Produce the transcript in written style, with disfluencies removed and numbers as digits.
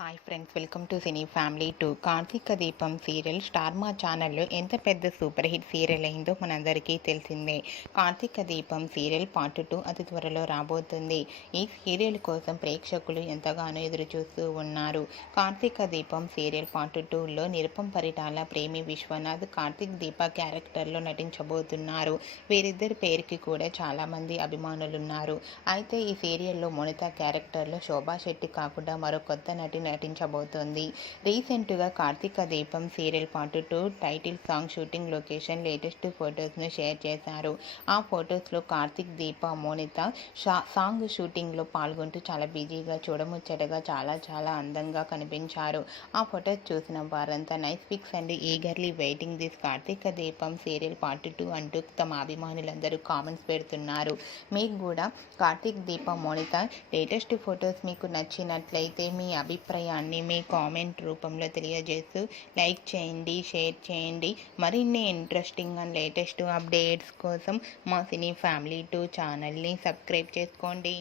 Hi friends, welcome to cine family 2. Karthika Deepam serial star మా ఛానల్లో ఎంత పెద్ద సూపర్ హిట్ సీరియల్ అయిందో మనందరికీ తెలిసిందే. కార్తీక దీపం సీరియల్ పార్ట్ 2 అతి త్వరలో రాబోతుంది. ఈ సీరియల్ కోసం ప్రేక్షకులు ఎంతగానో ఎదురు చూస్తూ ఉన్నారు. కార్తీక దీపం సీరియల్ పార్ట్ 2లో నిరుపం పరిటాల, ప్రేమి విశ్వనాథ్ కార్తీక్ దీప క్యారెక్టర్లో నటించబోతున్నారు. వీరిద్దరి పేరుకి కూడా చాలామంది అభిమానులున్నారు. అయితే ఈ సీరియల్లో మోనిత క్యారెక్టర్లో శోభా శెట్టి కాకుండా మరో కొత్త నటి నటించబోతోంది. రీసెంట్గా Karthika Deepam serial part 2 title song shooting location latest ఫొటోస్ను షేర్ చేశారు. ఆ ఫొటోస్లో కార్తీక్, దీప, మోనిత సాంగ్ షూటింగ్లో పాల్గొంటూ చాలా బిజీగా, చూడముచ్చటగా, చాలా అందంగా కనిపించారు. ఆ ఫొటోస్ చూసిన వారంతా nice pics and eagerly waiting this Karthika Deepam serial part 2 అంటూ తమ అభిమానులందరూ కామెంట్స్ పెడుతున్నారు. మీకు కూడా కార్తీక్, దీప, మోనిత లేటెస్ట్ ఫొటోస్ మీకు నచ్చినట్లయితే మీ అభిప్రాయాన్ని మీ కామెంట్ రూపంలో తెలియజేస్తూ లైక్ చేయండి, షేర్ చేయండి. మరిన్ని ఇంట్రెస్టింగ్ అండ్ లేటెస్ట్ అప్డేట్స్ కోసం మా సినీ ఫ్యామిలీ 2 ఛానల్ని సబ్స్క్రైబ్ చేసుకోండి.